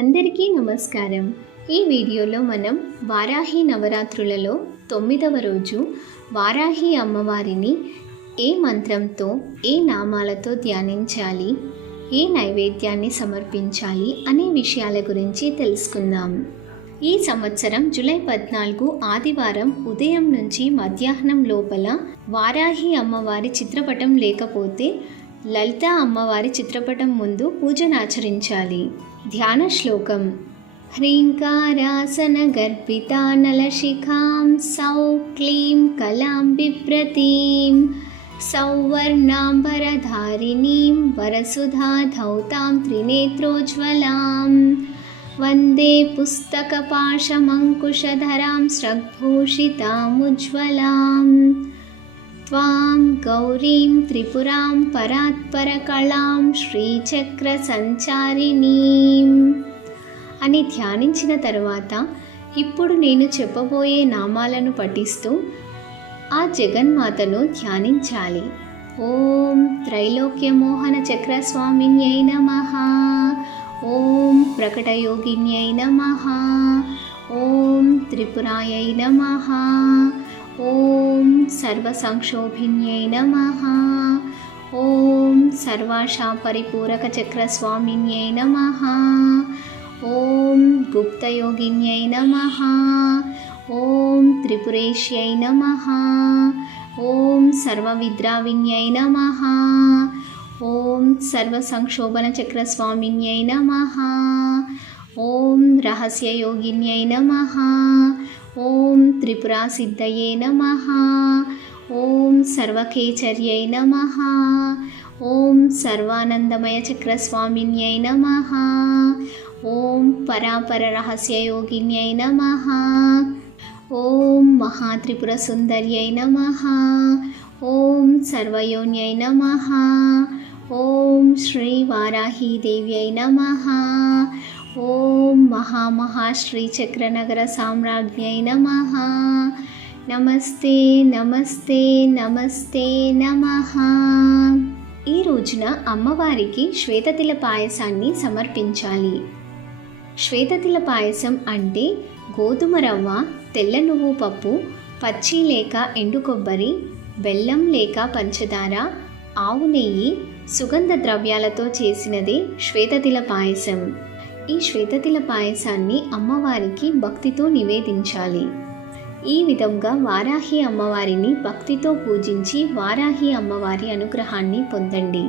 అందరికీ నమస్కారం. ఈ వీడియోలో మనం వారాహి నవరాత్రులలో 9వ రోజు వారాహి అమ్మవారిని ఏ మంత్రంతో, ఏ నామాలతో ధ్యానించాలి, ఏ నైవేద్యాన్ని సమర్పించాలి అనే విషయాల గురించి తెలుసుకుందాం. ఈ సంవత్సరం జూలై 14 ఆదివారం ఉదయం నుంచి మధ్యాహ్నం లోపల వారాహి అమ్మవారి చిత్రపటం లేకపోతే లలిత అమ్మవారి చిత్రపటం ముందు పూజనాచరించాలి. ధ్యాన శ్లోకం: హ్రీంకారాసన గర్భితానలశిఖాం సౌక్లీం కలాం బిభ్రతీం సౌవర్ణాంబరధారిణీం వరసుధాధౌతాం త్రినేత్రోజ్వలాం వందే పుస్తకపాశమంకుశధరాం స్రగ్భూషితాముజ్వలాం త్వాం గౌరీం త్రిపురాం పరాత్పరకళాం శ్రీచక్ర సంచారిణీం అని ధ్యానించిన తర్వాత ఇప్పుడు నేను చెప్పబోయే నామాలను పఠిస్తూ ఆ జగన్మాతను ధ్యానించాలి. ఓం త్రైలోక్యమోహన చక్రస్వామిన్యై నమః. ఓం ప్రకటయోగిన్యై నమః. ఓం త్రిపురాయై నమః. ఓం సర్వసంక్షోభిన్యై నమః. ఓం సర్వాశా పరిపూరక చక్రస్వామిన్యై నమః. ఓం గుప్తయోగిన్యై నమః. ఓం త్రిపురేష్యై నమః. ఓం సర్వవిద్రావిన్యై నమః. ఓం సర్వసంక్షోభన చక్రస్వామిన్యై నమః. ఓం రహస్యయోగిన్యై నమః. ఓం త్రిపురాసిద్ధయే నమః. ఓం సర్వకేచర్యై నమః. ఓం సర్వానందమయ చక్రస్వామిన్యై నమః. ఓం పరాపర రహస్యయోగిన్యై నమః. ఓం మహాత్రిపురసుందర్యై నమః. ఓం సర్వయోన్యై నమః. ఓం శ్రీ వారాహీదేవ్యై నమః. ఓం మహాశ్రీచక్రనగర సామ్రాజ్ఞై నమః. నమస్తే నమస్తే నమస్తే నమః. ఈ రోజున అమ్మవారికి శ్వేతతిల పాయసాన్ని సమర్పించాలి. శ్వేతతిల పాయసం అంటే గోధుమ రవ్వ, తెల్ల నువ్వు పప్పు, పచ్చి లేక ఎండు కొబ్బరి, బెల్లం లేక పంచదార, ఆవు నెయ్యి, సుగంధ ద్రవ్యాలతో చేసినదే శ్వేతతిల పాయసం. ఈ శ్వేతతిల పాయసాన్ని అమ్మవారికి భక్తితో నివేదించాలి. ఈ విధంగా వారాహి అమ్మవారిని భక్తితో పూజించి వారాహి అమ్మవారి అనుగ్రహాన్ని పొందండి.